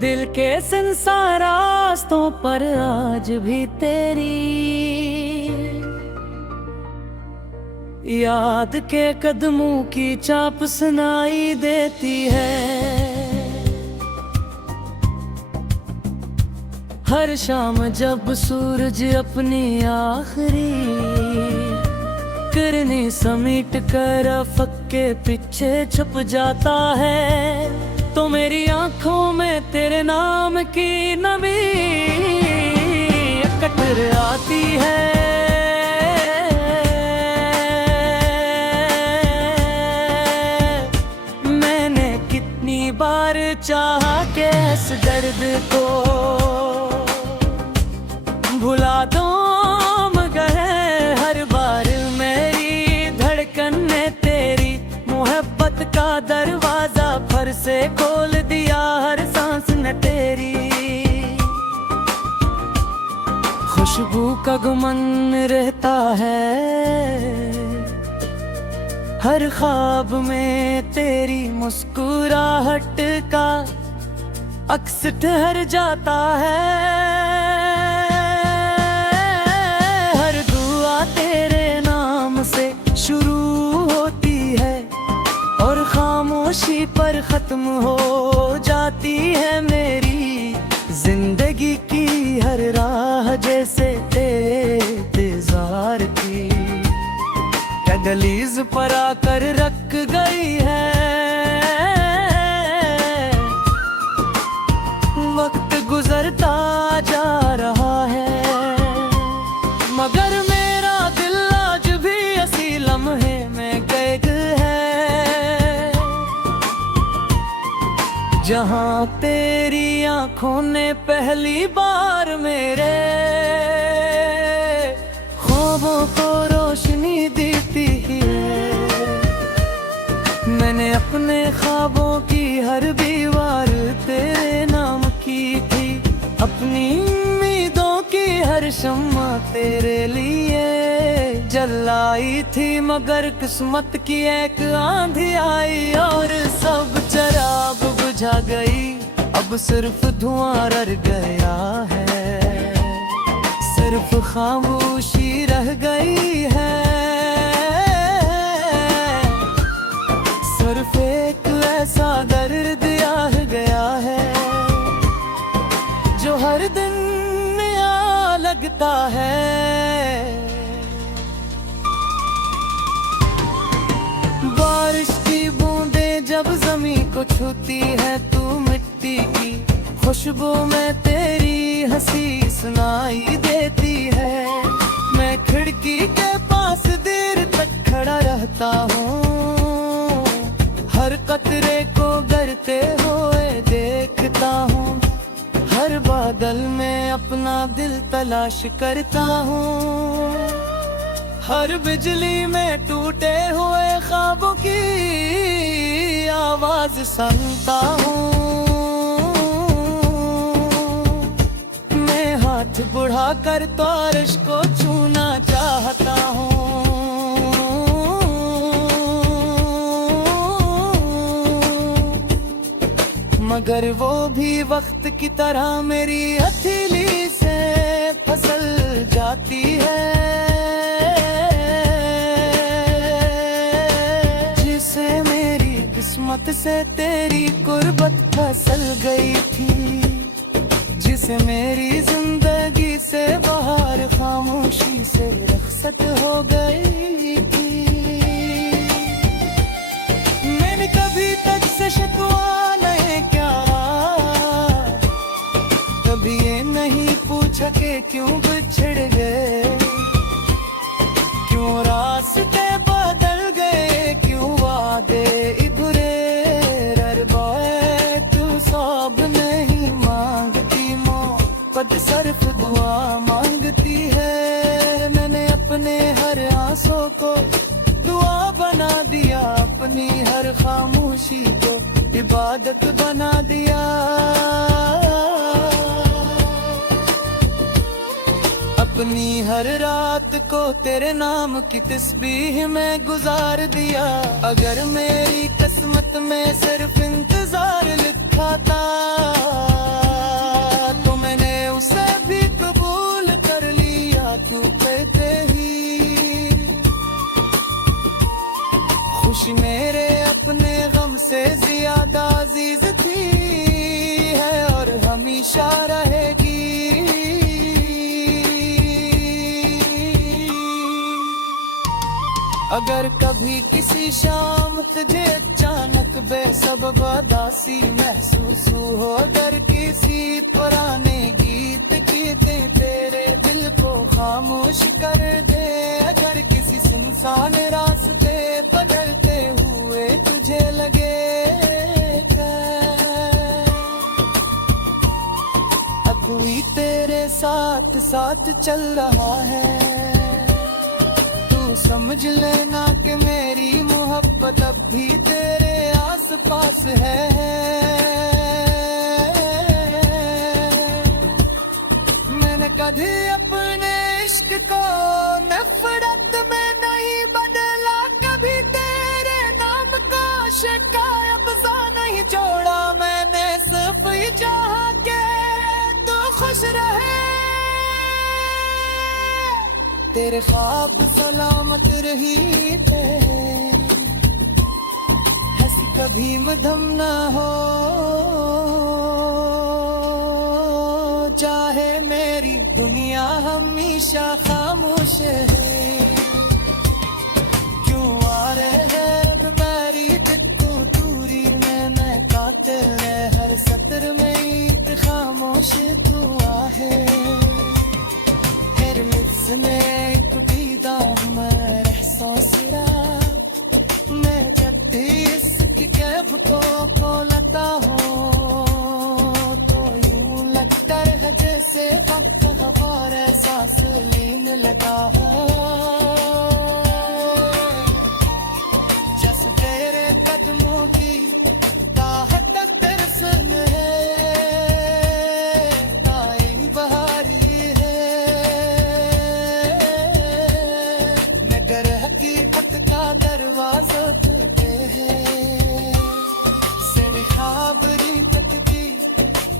दिल के संसार रास्तों पर आज भी तेरी याद के कदमों की चाप सुनाई देती है। हर शाम जब सूरज अपनी आखिरी किरणें समेट कर अफक के पीछे छुप जाता है, तो मेरी आंखों में तेरे नाम की नमी कटर आती है। मैंने कितनी बार चाहा कि इस दर्द को भुला दो, मगर हर बार मेरी धड़कन ने तेरी मोहब्बत का दरवाजा फिर से खोल दिया। हर सांस ने तेरी खुशबू का गुमान रहता है, हर ख्वाब में तेरी मुस्कुराहट का अक्स ठहर जाता है। हर दुआ तेरे नाम से शुरू होती है और खामोशी पर खत्म हो जाती है। मेरी जिंदगी की हर राह जैसे इंतजार की दहलीज पर आकर रख गई है। वक्त गुजरता जा रहा है, मगर मेरा दिल आज भी इसी लम्हे में कैद है, जहां तेरी आंखों ने पहली बार मेरे ख्वाबों को रोशनी दी थी। मैंने अपने ख्वाबों की हर दीवार तेरे नाम की थी, अपनी उम्मीदों की हर शम्मा तेरे लिए जलाई थी। मगर किस्मत की एक आंधी आई और सब चिराग बुझा गई। अब सिर्फ धुआं रह गया है, सिर्फ खामोशी रह गई है। सिर्फ एक ऐसा दर्द आ गया है जो हर दिन नया लगता है। बारिश की बूंदें जब जमीन को छूती है, तू मिट्टी की खुशबू में तेरी हंसी सुनाई देती है। मैं खिड़की के पास देर तक खड़ा रहता हूँ, हर कतरे को गिरते हुए देखता हूँ। हर बादल में अपना दिल तलाश करता हूँ, हर बिजली में टूटे हुए ख्वाबों की आवाज सुनता हूँ। मैं हाथ बढ़ा कर तारिश को छूना चाहता हूँ, मगर वो भी वक्त की तरह मेरी हथेली से फिसल जाती है। जिसे मेरी किस्मत से तेरी कुर्बत फसल गई थी, जिसे मेरी जिंदगी से बाहर खामोशी से रुखसत हो गई थी। मैंने कभी तक से शिकवा नहीं क्या, कभी ये नहीं पूछा कि क्यों बिछड़ गए, क्यों रास्ते बदल गए, क्यों वादे इधरे ररबाए। तू सब नहीं मांगती मोहब्बत, सिर्फ दुआ मांगती है। मैंने अपने हर आंसू को दुआ बना दिया, अपनी हर खामोशी को इबादत बना दिया। अपनी हर रात को तेरे नाम की तस्बीह में गुजार दिया। अगर मेरी किस्मत में सिर्फ इंतजार खाता, तो मैंने उसे भी कबूल कर लिया तू कहते ही। खुशी मेरे अपने गम से ज्यादा अजीज थी है और हमेशा रहेगी। अगर कभी किसी शाम तुझे अचानक बेसबब उदासी महसूस हो, अगर किसी पुराने गीत की तेरे दिल को खामोश कर दे, अगर किसी सुनसान रास्ते बदलते हुए तुझे लगे अब कोई तेरे साथ साथ चल रहा है, समझ लेना कि मेरी मोहब्बत अब भी तेरे आस पास है। मैंने कभी अपने इश्क को नफरत में नहीं बदला, कभी तेरे नाम को शिकायत सा नहीं जोड़ा। मैंने सिर्फ ये चाहा के तू खुश रहे, तेरे ख्वाब सलामत रही थे, हंसी कभी मधम ना हो, चाहे मेरी दुनिया हमेशा खामोश है। क्यों आ रहे हैं रबैरी टिक्कू दूरी में, मैं कातिल है हर सत्र में एक खामोश दुआ है। ने एक दीदा मैं एहसास रहा, मैं जब भी इसकी बुतों को लता हूँ तो यूं लगता है जैसे वक्त हवार सांस लेने लगा है। जैसे तेरे कदमों की ताहत तरफ है, दरवाजा खुलते हैं से खाबरी तकती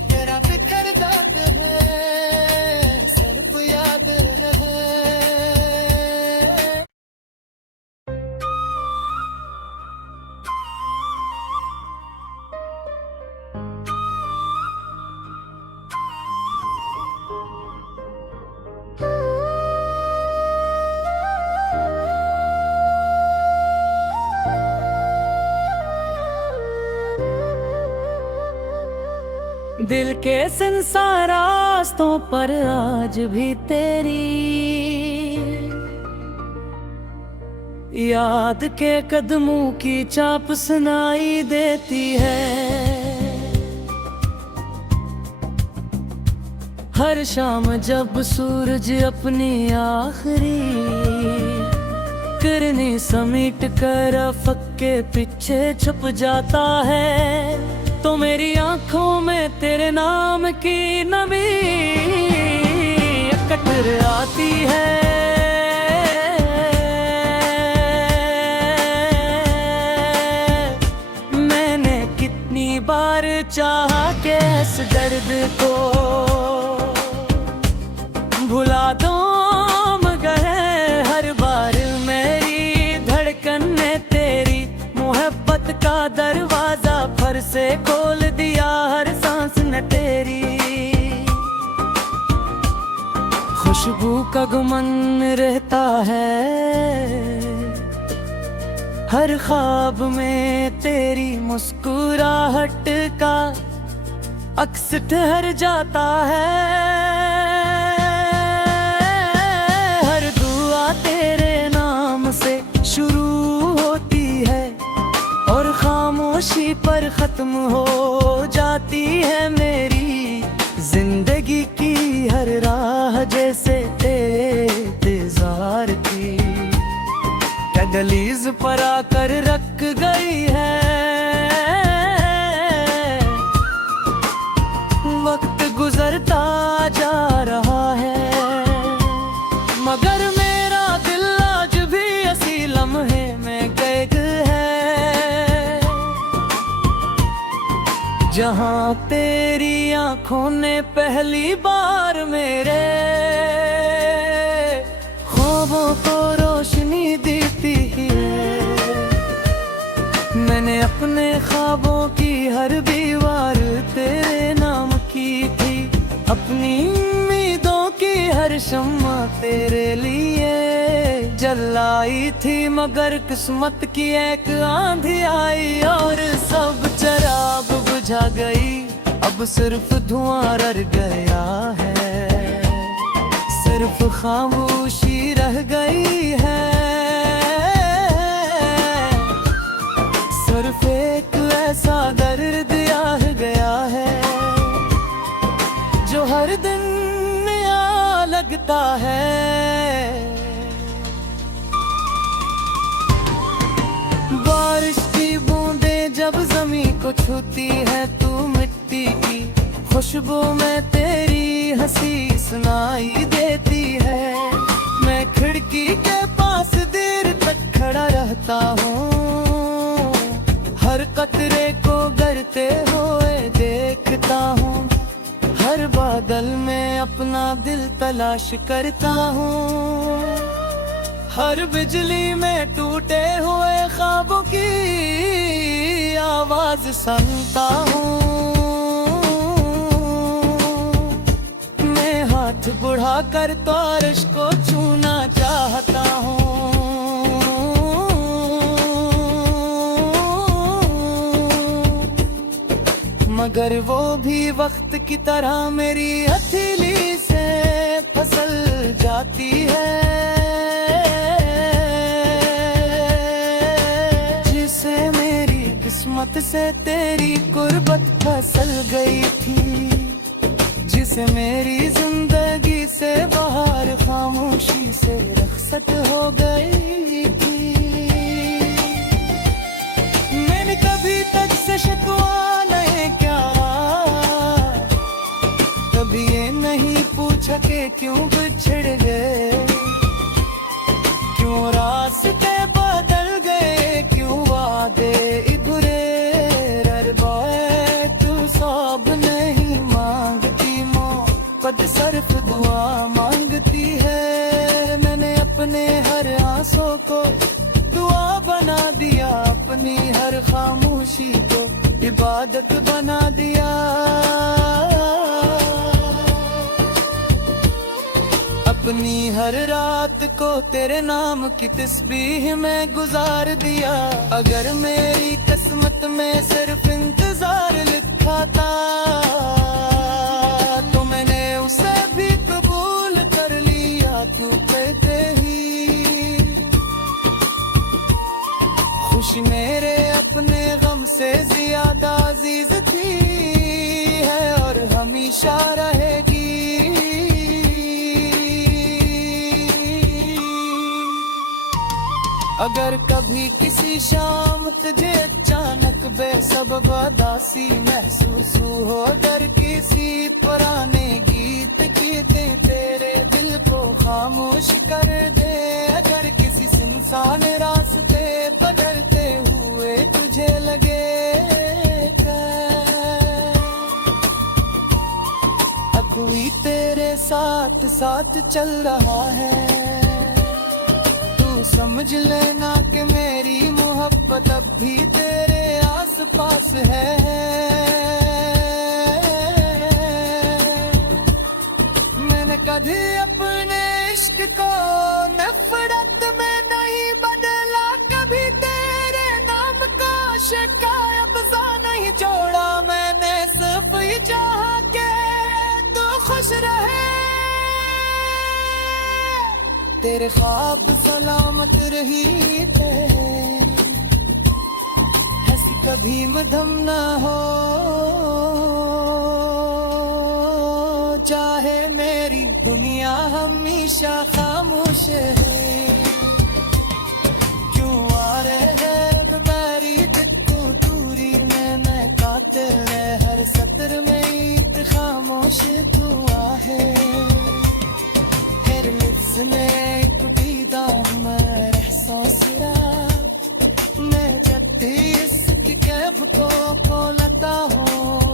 तेरा बिखर जाते हैं सिर्फ याद है। दिल के संसार रास्तों पर आज भी तेरी याद के कदमों की चाप सुनाई देती है। हर शाम जब सूरज अपनी आखिरी किरणें समेट कर अफक के पीछे छुप जाता है, तो मेरी आंखों में तेरे नाम की नमी कटर आती है। मैंने कितनी बार चाहा कि इस दर्द को भुला दो, मगर हर बार मेरी धड़कन ने तेरी मोहब्बत का दरवाजा फर से खोल दिया। हर सांस ने तेरी खुशबू का गुमन रहता है, हर ख्वाब में तेरी मुस्कुराहट का अक्स ठहर जाता है। हर दुआ तेरे नाम से शुरू होती है और खामोशी पर खत्म हो जाती है। मेरी जिंदगी की हर राह जैसे इंतजार की दहलीज पर आकर रख गई है। वक्त गुजरता जा रहा है, मगर मेरा दिल आज भी इसी लम्हे में कैद है। जहाँ तेरी आंखों ने पहली बार मेरे ख्वाबों को रोशनी दी थी, मैंने अपने ख्वाबों की हर दीवार तेरे नाम की थी, अपनी उम्मीदों की हर शम्मा तेरे लिए जलाई थी। मगर किस्मत की एक आंधी आई और सब चराग बुझा गई, अब सिर्फ धुआं रह गया है, सिर्फ खामोशी रह गई है, सिर्फ एक ऐसा दर्द आ गया है जो हर दिन नया लगता है। बारिश की बूंदें जब जमीन को छूती है, तू मिट्टी की खुशबू में तेरी हंसी सुनाई देती है। मैं खिड़की के पास देर तक खड़ा रहता हूँ, हर कतरे को गिरते हुए देखता हूँ, हर बादल में अपना दिल तलाश करता हूँ, हर बिजली में टूटे हुए ख्वाबों की आवाज सुनता हूँ। मैं हाथ बढ़ा कर तारिश को छूना चाहता हूँ, मगर वो भी वक्त की तरह मेरी हथेली से फिसल जाती है। जिसे मेरी किस्मत से तेरी कुर्बत फसल गई थी, जिसे मेरी जिंदगी से बाहर खामोशी से रखसत हो गई थी। मैंने कभी तक से शिकवा नहीं क्या, कभी ये नहीं पूछा कि क्यों बिछड़ गए, क्यों रास्ते बदल गए, क्यों वादे इधरे ररबाए। तू सब नहीं मांगती मोहब्बत, सिर्फ दुआ मांगती है। मैंने अपने हर आंसू को दुआ बना दिया, अपनी हर खामोशी को इबादत बना दिया। अपनी हर रात को तेरे नाम की तस्बीह में गुजार दिया। अगर मेरी किस्मत में सिर्फ इंतजार लिखा था, तो मैंने उसे भी कबूल कर लिया। तू कहते ही खुशी मेरे अपने गम से ज्यादा अजीज थी है और हमेशा रहेगी। अगर कभी किसी शाम तुझे अचानक बेसबब उदासी महसूस हो, अगर किसी पुराने गीत की तेरे दिल को खामोश कर दे, अगर किसी सुनसान रास्ते बदलते हुए तुझे लगे कोई तेरे साथ साथ चल रहा है, समझ लेना कि मेरी मोहब्बत अब भी तेरे आस पास है। मैंने कभी अपने इश्क को नफरत में नहीं बदला, कभी तेरे नाम का शिकायत सा नहीं छोड़ा। मैंने सिर्फ ये चाहा कि तू खुश रहे, तेरे ख्वाब सलामत रही थे, हंसी कभी मधम ना हो। चाहे मेरी दुनिया हमेशा खामोश है, क्यों आ रहे रबैरी दिक्कू दूरी में मैं कातिल है, हर सत्र में ईद खामोश दुआ है। एक पीदा मैं एहसास मैं जब भी इसकी कैब को खोलता हूँ,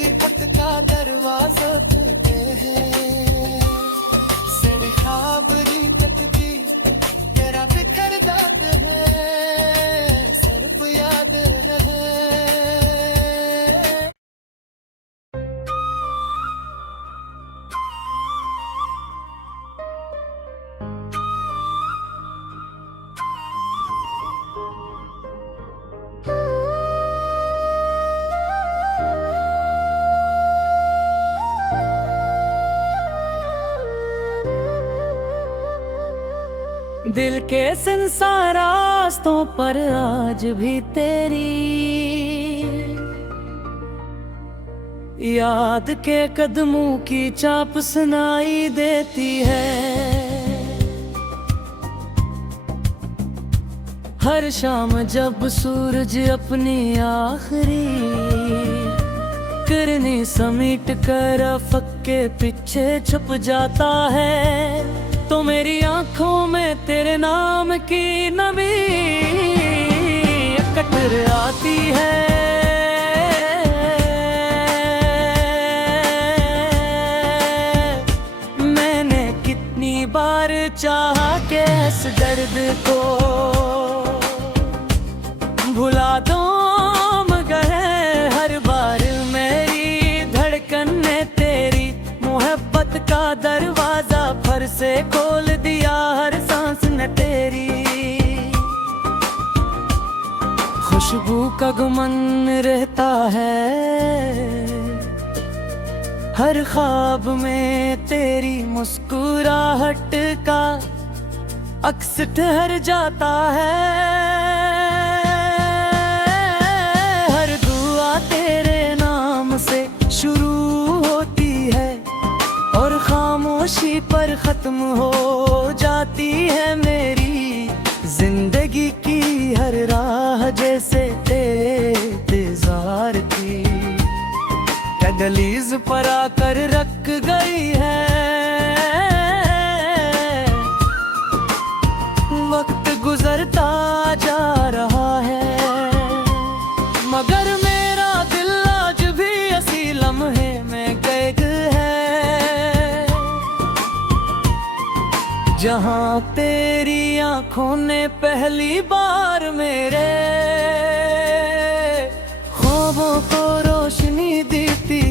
हकीकत का दरवाजा खुलते हैं, सड़ खाबरी तकती तेरा बिखर जाते हैं, सिर्फ याद है। दिल के संसार रास्तों पर आज भी तेरी याद के कदमों की चाप सुनाई देती है। हर शाम जब सूरज अपनी आखिरी किरणें समेट कर अफक के पीछे छुप जाता है, तो मेरी आंखों में तेरे नाम की नमी कटर आती है। मैंने कितनी बार चाहा कि इस दर्द को भुला दो, मगर हर बार मेरी धड़कन ने तेरी मोहब्बत का दरवाजा फिर से खोल दिया। हर सांस ने तेरी खुशबू का गुमान रहता है, हर ख्वाब में तेरी मुस्कुराहट का अक्स ठहर जाता है। हर दुआ तेरे नाम से शुरू होती है और खामोशी पर खत्म हो जाती है। मेरी जिंदगी की हर राह जैसे इंतजार की दहलीज पर आकर रख गई है। वक्त गुजरता जा रहा है, मगर मेरा दिल आज भी इसी लम्हे में कैद है, जहाँ तेरी आंखों ने पहली बार मेरे ख्वाबों को रोशनी दी थी।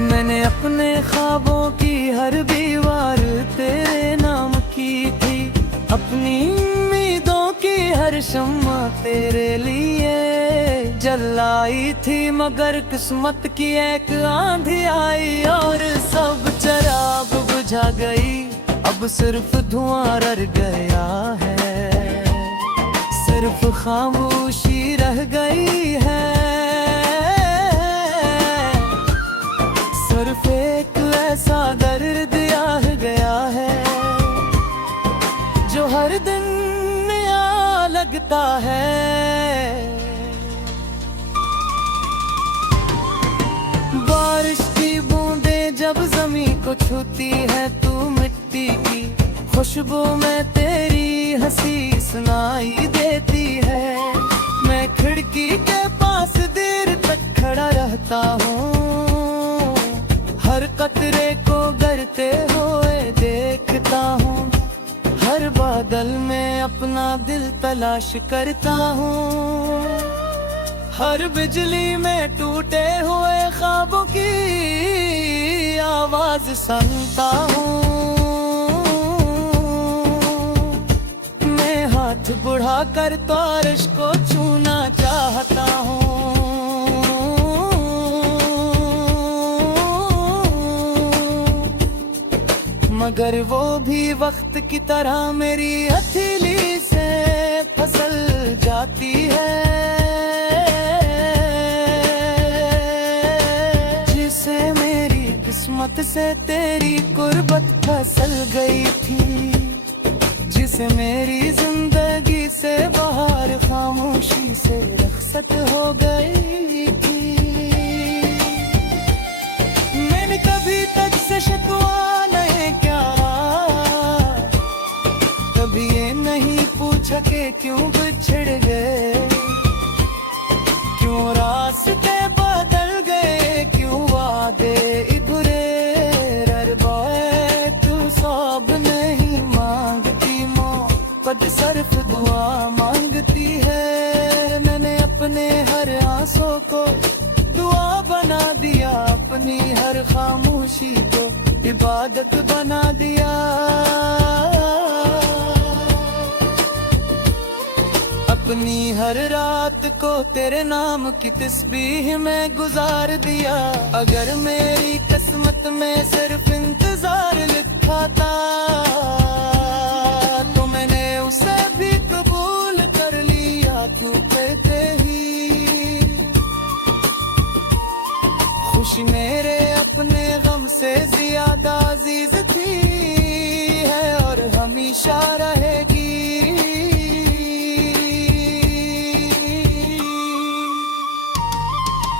मैंने अपने ख्वाबों की हर दीवार तेरे नाम की थी, अपनी उम्मीदों की हर शम्मा तेरे लिए जलाई थी। मगर किस्मत की एक आंधी आई और सब चिराग बुझा गई। अब सिर्फ धुआं रह गया है, सिर्फ खामोशी रह गई है। सिर्फ एक ऐसा दर्द आ गया है जो हर दिन नया लगता है। बारिश की बूंदें जब जमीन को छूती है, तू मिट्टी की खुशबू में तेरी हंसी सुनाई देती है। मैं खिड़की के पास देर तक खड़ा रहता हूँ, हर कतरे को गिरते हुए देखता हूँ। हर बादल में अपना दिल तलाश करता हूँ, हर बिजली में टूटे हुए ख्वाबों की आवाज सुनता हूँ। मैं हाथ बढ़ा कर तारिश को छूना चाहता हूँ, मगर वो भी वक्त की तरह मेरी हथेली से फिसल जाती है। जिसे मेरी किस्मत से तेरी कुर्बत फसल गई थी, जिसे मेरी जिंदगी से बाहर खामोशी से रखसत हो गई थी। मैंने कभी तक से शिकवा नहीं क्या, कभी ये नहीं पूछा कि क्यों बिछड़ गए, क्यों रास्ते बना दिया, अपनी हर खामोशी को इबादत बना दिया। अपनी हर रात को तेरे नाम की तस्बीह में गुजार दिया। अगर मेरी किस्मत में सिर्फ इंतजार लिखा था तो मैंने उसे भी कबूल कर लिया। तू कहते ही खुशी मेरे अपने गम से ज्यादा अजीज थी है और हमेशा रहेगी।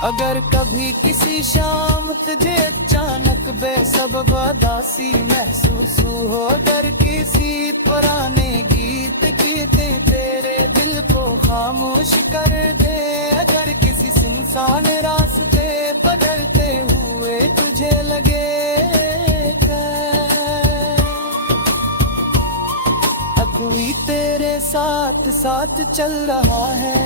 अगर कभी किसी शाम तुझे अचानक बेसबब उदासी महसूस हो, अगर किसी पुराने गीत की तेरे दिल को खामोश कर दे, अगर किसी सुनसान रास्ते बदलते हुए तुझे लगे कोई तेरे साथ साथ चल रहा है,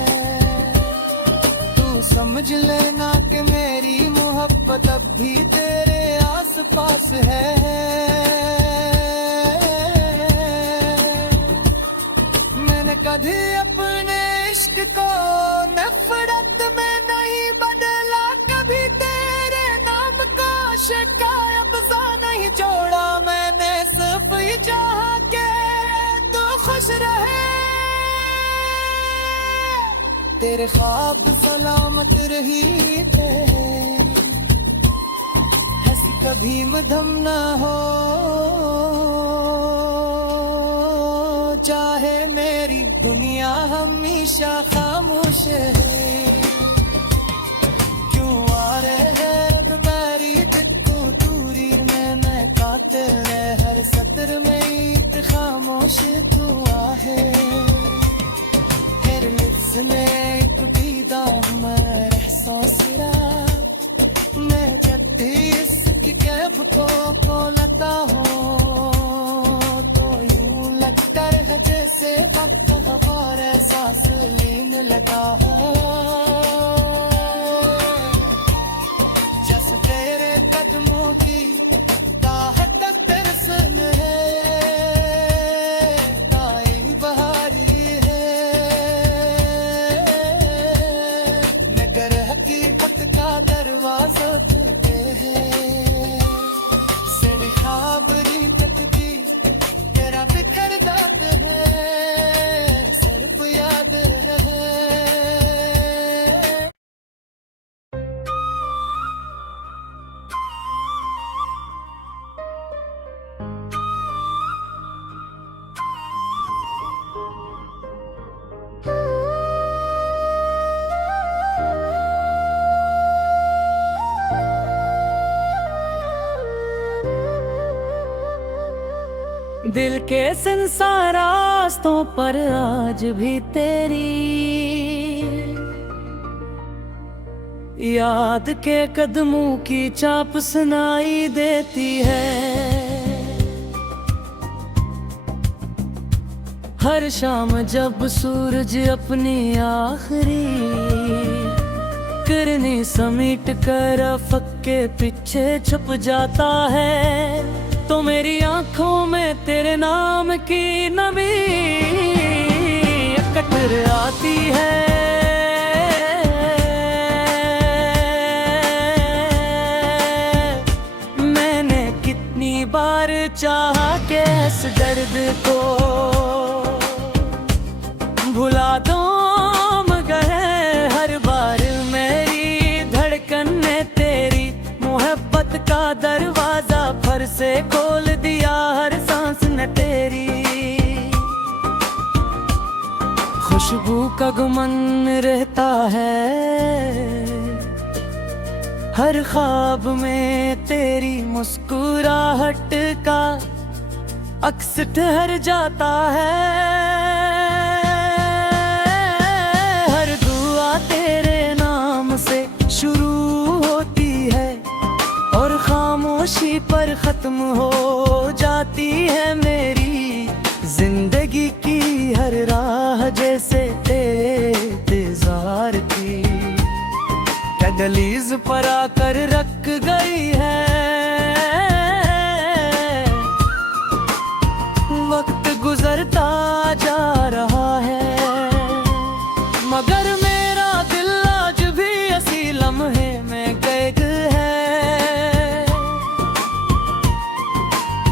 समझ लेना कि मेरी मोहब्बत अब भी तेरे आसपास है। मैंने कभी अपने इश्क को नफरत में नहीं बदला, कभी तेरे नाम का शिकायत सा नहीं जोड़ा। मैंने सिर्फ ये चाहा के तू खुश रहे, तेरे ख्वाब सलामत रही थे, हंसी कभी मधम ना हो। चाहे मेरी दुनिया हमेशा खामोश है, क्यों आ रहे हैं बैरी दिक्कू दूरी में मैं कातिल है, हर सत्र में ईद खामोश तू आहे। एक बीदा मैं एहसास मैं जब भी इसकी कैब को लता हूँ तो यूं लगता है जैसे वक्त हमारे सांस लेने लगा हो। जैसे तेरे कदमों की ताहत तरस है, ताई बहारी हकीकत का दरवाजा तुझे है, से खाबरी तकदी तेरा बिखर दात है, सिर्फ याद है। दिल के संसार रास्तों पर आज भी तेरी याद के कदमों की चाप सुनाई देती है। हर शाम जब सूरज अपनी आखिरी किरनी समीट कर अफक के पीछे छुप जाता है, तो मेरी आंखों में तेरे नाम की नमी कतर आती है। मैंने कितनी बार चाहा कि इस दर्द को भुला दो, मगर हर बार मेरी धड़कन ने तेरी मोहब्बत का दरवाजा फर से खोल दिया। हर सांस न तेरी खुशबू का गुमन रहता है, हर ख्वाब में तेरी मुस्कुराहट का अक्स ठहर जाता है। हर दुआ तेरे नाम से शुरू होती है और खामोशी पर खत्म हो जाती है। मेरी जिंदगी की हर राह जैसे इंतजार की दहलीज पर आकर रख गई है। वक्त गुजरता जा रहा है, मगर मेरा दिल आज भी असी लम्हे में कैद है।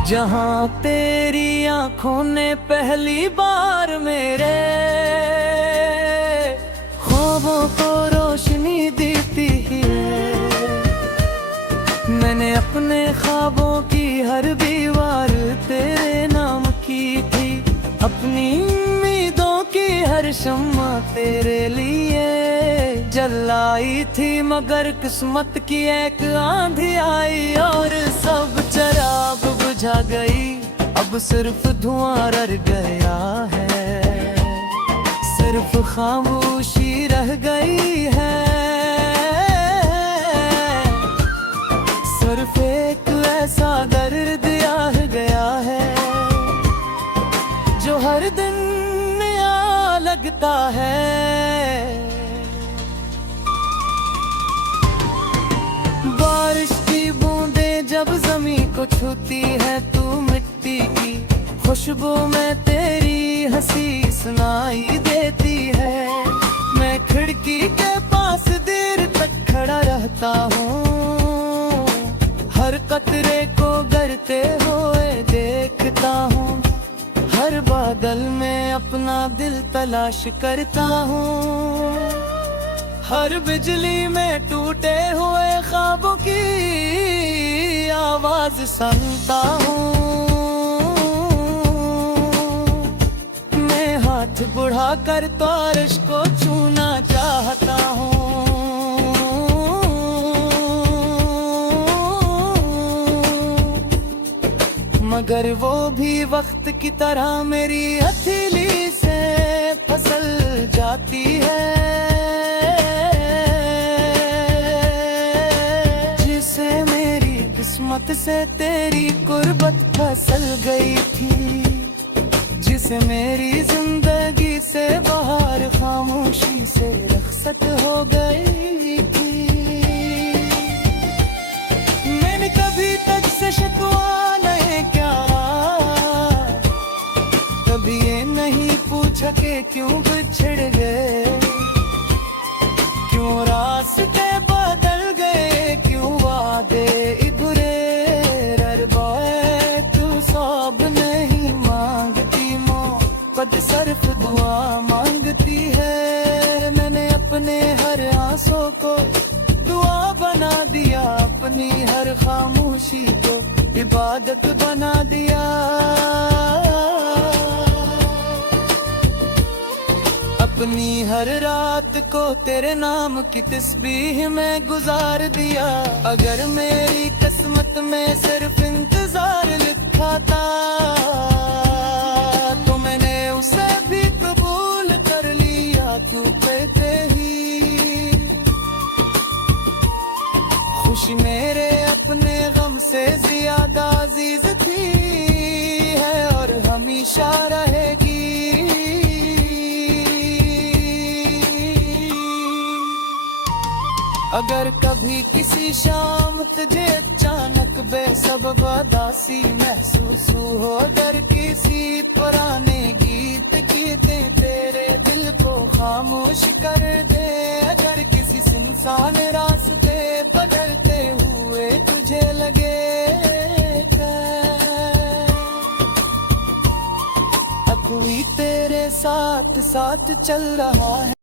जहाँ तेरी आंखों ने पहली बार मेरे ख्वाबों को रोशनी दी थी, मैंने अपने ख्वाबों की हर दीवार तेरे नाम की थी। अपनी उम्मीदों की हर शम्मा तेरे लिए जलाई थी, मगर किस्मत की एक आंधी आई और सब चिराग बुझा गई। अब सिर्फ धुआं रह गया है, सिर्फ खामोशी रह गई है। सिर्फ एक ऐसा दर्द आ गया है जो हर दिन नया लगता है। बारिश की बूंदें जब जमीन को छूती है, तू मिट्टी की खुशबू में तेरी हंसी सुनाई देती है। मैं खिड़की के पास देर तक खड़ा रहता हूँ, हर कतरे को गिरते हुए देखता हूँ। हर बादल में अपना दिल तलाश करता हूँ, हर बिजली में टूटे हुए ख्वाबों की आवाज सुनता हूँ। मैं हाथ बढ़ा कर तारिश को छूना चाहता हूँ, मगर वो भी वक्त की तरह मेरी हथेली से फिसल जाती है। जिसे मेरी किस्मत से तेरी कुर्बत फसल गई थी, जिसे मेरी जिंदगी से बाहर खामोशी से रखसत हो गई थी। मैंने कभी तक से शिकवा नहीं क्या, कभी ये नहीं पूछा कि क्यों बिछड़ गए, क्यों रास्ते बदल गए, क्यों वादे इधरे रह गए। तू सब नहीं मांगती मोहब्बत, सिर्फ दुआ मांगती है। मैंने अपने हर आंसू को दुआ बना दिया, अपनी हर खामोशी को इबादत बना दिया। अपनी हर रात को तेरे नाम की तस्बीह में गुजार दिया। अगर मेरी किस्मत में सिर्फ इंतजार लिखा था, तो मैंने उसे भी कबूल कर लिया। क्यों कहते ही खुशी मेरे अपने गम से ज्यादा अजीज थी है और हमेशा रहेगी। अगर कभी किसी शाम तुझे अचानक बेसबब उदासी महसूस हो, अगर किसी पुराने गीत की तेरे दिल को खामोश कर दे, अगर किसी सुनसान रास्ते बदलते हुए तुझे लगे अब कोई तेरे साथ साथ चल रहा है।